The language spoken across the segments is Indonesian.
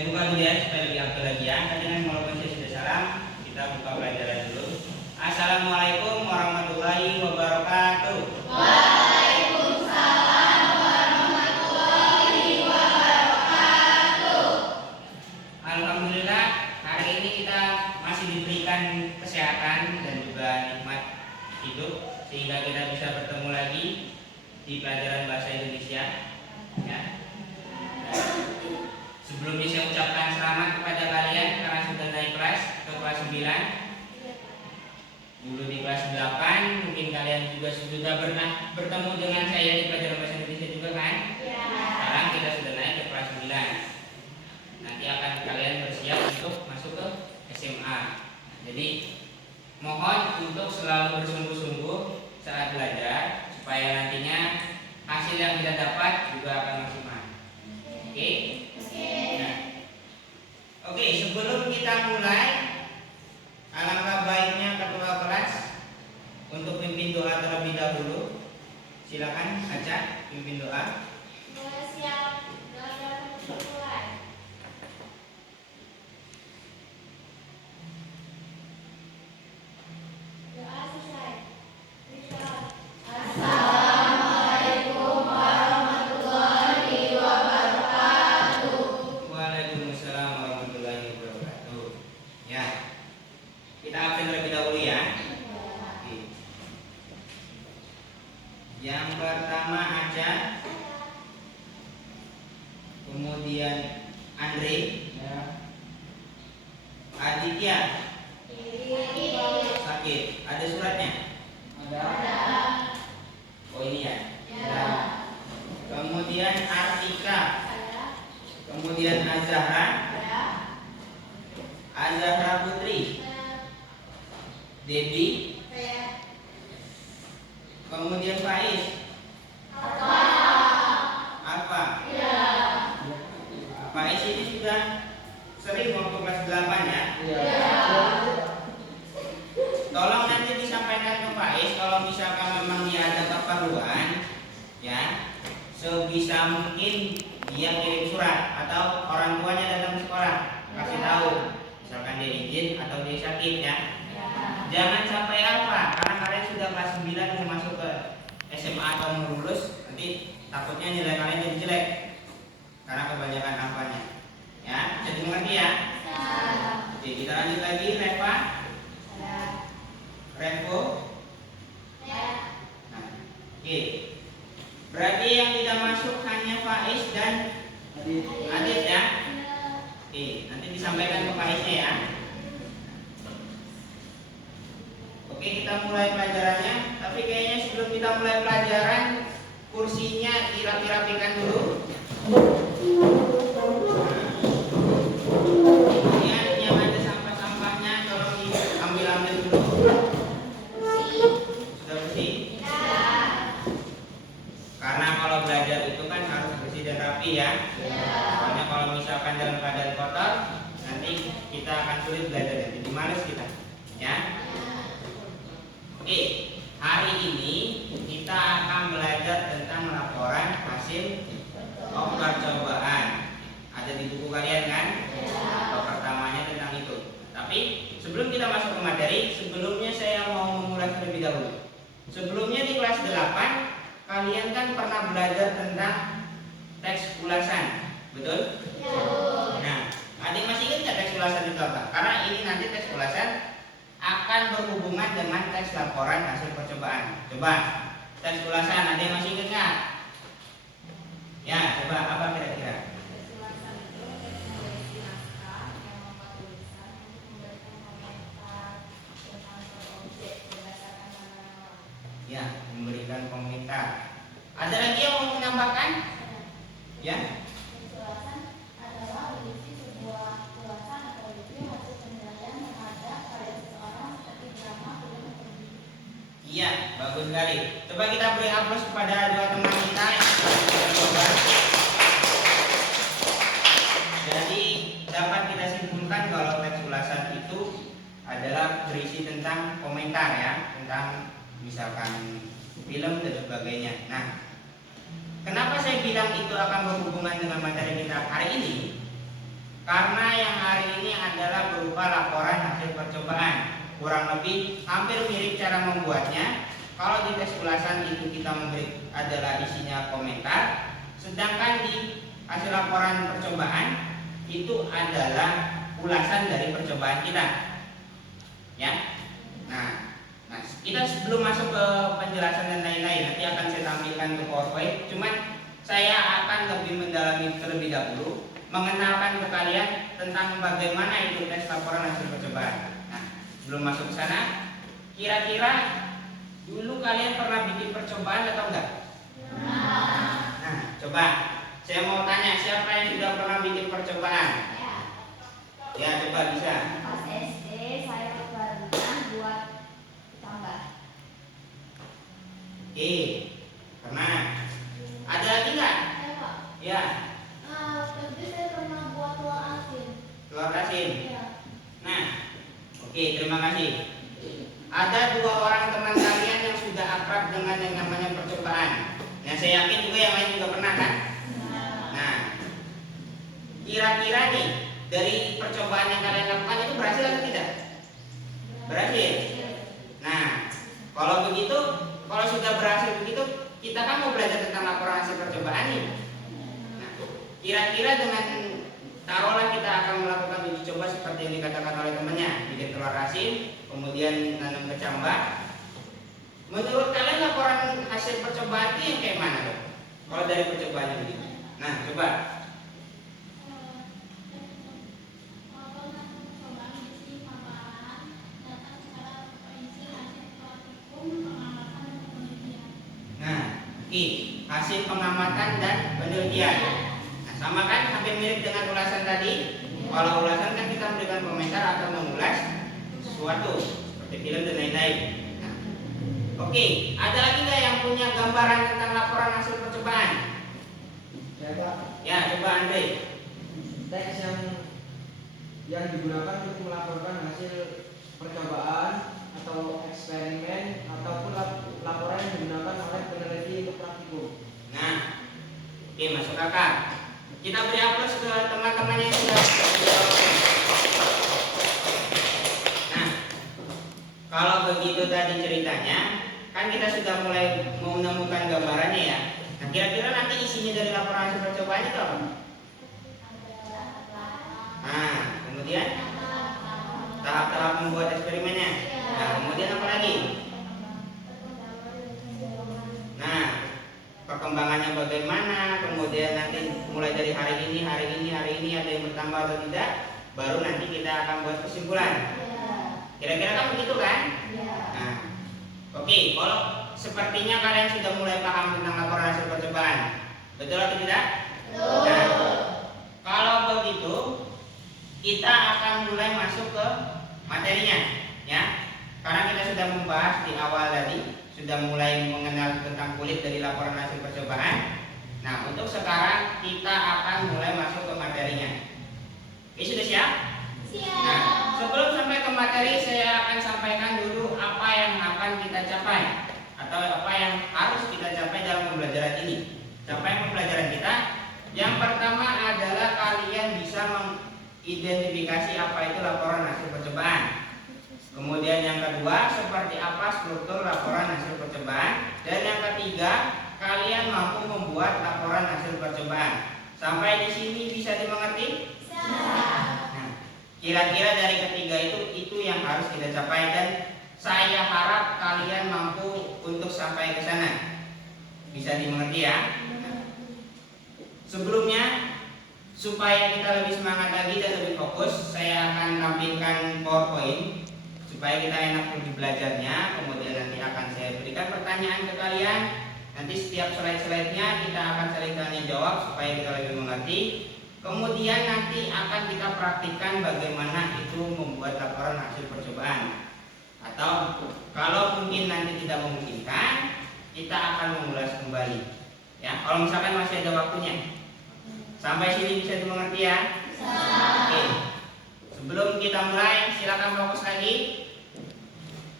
Saya buka dulu ya supaya lebih aktual lagi ya. Tadi kan walaupun saya sudah salam, kita buka pelajaran dulu. Assalamualaikum warahmatullahi wabarakatuh. Waalaikumsalam warahmatullahi wabarakatuh. Alhamdulillah hari ini kita masih diberikan kesehatan dan juga nikmat hidup sehingga kita bisa bertemu lagi di pelajaran bahasa Indonesia ya. Sebelumnya saya ucapkan selamat kepada kalian karena sudah naik kelas ke kelas 9. Dulu di kelas 8 mungkin kalian juga sudah pernah bertemu dengan saya di pelajaran bahasa Indonesia juga kan? Ya. Sekarang kita sudah naik ke kelas 9. Nanti akan kalian bersiap untuk masuk ke SMA. Jadi mohon untuk selalu bersungguh-sungguh saat belajar supaya nantinya hasil yang kita dapat juga akan maksimal. Oke? Nah, oke, sebelum kita mulai, alangkah baiknya ketua kelas untuk pimpin doa terlebih dahulu. Silakan ajak pimpin doa. Mulai siap belajar mulai. Doa selesai. Assalamualaikum warahmatullahi wabarakatuh. Waalaikumsalam warahmatullahi wabarakatuh. Ya, kita absen terlebih dahulu ya. Oke. Yang pertama Aca, kemudian Andre, Aditya sakit. Ada suratnya? Oh ini ya. Kemudian Artika, kemudian Azahra, Azahra Putri, Debi, kemudian Faiz, Alfa. Faiz ini sudah sering waktu kelas 8 ya. Tolong nanti disampaikan ke Faiz kalau misalkan memang dia ada keperluan ya, sebisa mungkin dia kirim surat atau orang tuanya datang ke sekolah kasih tahu misalkan dia izin atau dia sakit ya. Jangan sampai Alfa karena kalian sudah kelas 9 mau masuk ke SMA atau mau lulus, nanti takutnya nilai kalian jadi jelek karena kebanyakan Alfanya ya. Bisa dimengerti ya. Oke, kita lanjut lagi. Reva, Revo. Nah, oke. Berarti yang tidak masuk hanya Faiz dan Adit ya. Oke, nanti disampaikan ke Faiznya ya. Oke, kita mulai pelajarannya. Tapi kayaknya sebelum kita mulai pelajaran, kursinya dirapi-rapikan dulu. Kemudian yang ada sampah-sampahnya tolong diambil-ambil dulu. Sudah bersih? Karena kalau belajar itu kan harus bersih dan rapi ya. Soalnya kalau misalkan dalam keadaan kotor, nanti kita akan sulit belajar, jadi males kita ya. Oke, hari ini kita akan belajar tentang laporan hasil percobaan. Ada di buku kalian kan? Pertamanya tentang itu. Tapi sebelum kita masuk ke materi, sebelumnya saya mau mengulas terlebih dahulu. Sebelumnya di kelas 8 kalian kan pernah belajar tentang teks ulasan, betul? Nah, adik masih ingat nggak teks ulasan itu apa? Karena ini nanti teks ulasan akan berhubungan dengan teks laporan hasil percobaan. Coba teks ulasan, ada yang masih ingat nggak? Ya, coba apa kira-kira? Ya, memberikan komentar. Ada lagi yang mau menambahkan? Ya. Iya, bagus sekali. Coba kita beri aplaus kepada dua teman kita yang sudah coba. Jadi dapat kita simpulkan kalau teks ulasan itu adalah berisi tentang komentar ya, tentang misalkan film dan sebagainya. Nah, kenapa saya bilang itu akan berhubungan dengan materi kita hari ini? karena yang hari ini adalah berupa laporan hasil percobaan. Kurang lebih hampir mirip cara membuatnya. Kalau di tes ulasan itu kita memberi adalah isinya komentar, sedangkan di hasil laporan percobaan itu adalah ulasan dari percobaan kita. Ya. Nah, kita sebelum masuk ke penjelasan dan lain-lain, nanti akan saya tampilkan ke PowerPoint. Cuman saya akan lebih mendalami terlebih dahulu, mengenalkan ke kalian tentang bagaimana itu tes laporan hasil percobaan. Nah, sebelum masuk ke sana, kira-kira dulu kalian pernah bikin percobaan atau enggak? Nah, coba saya mau tanya, siapa yang sudah pernah bikin percobaan? Ya, coba bisa. Pas SD saya pernah buat tambah. Oke, pernah. Ada lagi nggak? Ya Pak. Ya, Tapi saya pernah buat telur asin. telur asin. Ya. Nah, oke, terima kasih. Ada 2 orang teman kalian yang sudah akrab dengan yang namanya percobaan. Nah, saya yakin juga yang lain juga pernah kan? Nah, kira-kira nih dari percobaan yang kalian lakukan itu berhasil atau tidak? Berhasil. Nah, kalau begitu, kalau sudah berhasil begitu, kita kan mau belajar tentang laporan hasil percobaan nih. Nah, kira-kira dengan taruhlah kita akan melakukan uji coba seperti yang dikatakan oleh temannya, bikin telur asin, kemudian nanam kecambah. Menurut kalian laporan hasil percobaan itu yang kayak mana dong? Kalau dari percobaannya begitu. Nah, coba. Nah, oke, hasil pengamatan dan penelitian. Nah, sama kan hampir mirip dengan ulasan tadi. Kalau ulasan kan kita memberikan komentar atau mengulas sesuatu seperti film dan lain-lain. Nah, oke, ada lagi nggak yang punya gambaran tentang laporan hasil percobaan? Ya Pak, Ya, coba Andre. teks yang digunakan untuk melaporkan hasil percobaan atau eksperimen ataupun laporan yang digunakan oleh peneliti untuk praktikum. Nah, oke, masuk akal. Kita beri aplaus ke teman-teman yang sudah. Nah, kalau begitu tadi ceritanya, kan kita sudah mulai menemukan gambarannya ya. Nah, kira-kira nanti isinya dari laporan hasil percobaan itu apa? Nah, kemudian tahap-tahap membuat eksperimennya. Nah, kemudian apa lagi? Nah, perkembangannya bagaimana, kemudian nanti mulai dari hari ini ada yang bertambah atau tidak, baru nanti kita akan buat kesimpulan. Kira-kira kan begitu kan? Nah, oke, kalau sepertinya kalian sudah mulai paham tentang laporan hasil percobaan, betul atau tidak? Nah, kalau begitu kita akan mulai masuk ke materinya, ya. Karena kita sudah membahas di awal tadi, sudah mulai mengenal tentang kulit dari laporan hasil percobaan. Nah, untuk sekarang kita akan mulai masuk ke materinya. Oke, sudah siap? Nah, sebelum sampai ke materi, saya akan sampaikan dulu apa yang akan kita capai atau apa yang harus kita capai dalam pembelajaran ini. Capaian pembelajaran kita, yang pertama adalah kalian bisa mengidentifikasi apa itu laporan hasil percobaan. Kemudian yang kedua, seperti apa struktur laporan hasil percobaan. Dan yang ketiga, kalian mampu membuat laporan hasil percobaan. Sampai di sini bisa dimengerti? Nah, kira-kira dari ketiga itu yang harus kita capai, dan saya harap kalian mampu untuk sampai ke sana. Bisa dimengerti ya? Sebelumnya, supaya kita lebih semangat lagi dan lebih fokus, saya akan tampilkan PowerPoint supaya kita enak untuk belajarnya. Kemudian nanti akan saya berikan pertanyaan ke kalian. Nanti setiap slide-slide-nya kita akan saling tanya jawab supaya kita lebih mengerti. Kemudian nanti akan kita praktikkan bagaimana itu membuat laporan hasil percobaan. Atau kalau mungkin nanti tidak memungkinkan, kita akan mengulas kembali. Ya, kalau misalkan masih ada waktunya. Sampai sini bisa dimengerti ya? Oke. Sebelum kita mulai, silakan fokus lagi.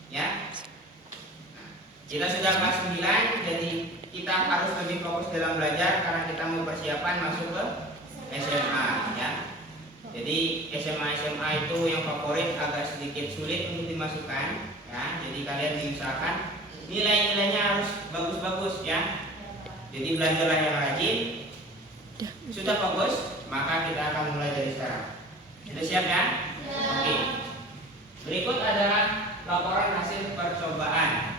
Ya. Kita sudah kelas 9, jadi kita harus lebih fokus dalam belajar karena kita mau persiapan masuk ke SMA, ya. Jadi SMA itu yang favorit agak sedikit sulit untuk dimasukkan, ya. Jadi kalian diusahakan nilai-nilainya harus bagus-bagus, ya. Jadi belajarlah yang rajin. Sudah fokus, maka kita akan mulai dari sekarang. Sudah siap, ya? Oke. Berikut adalah laporan hasil percobaan.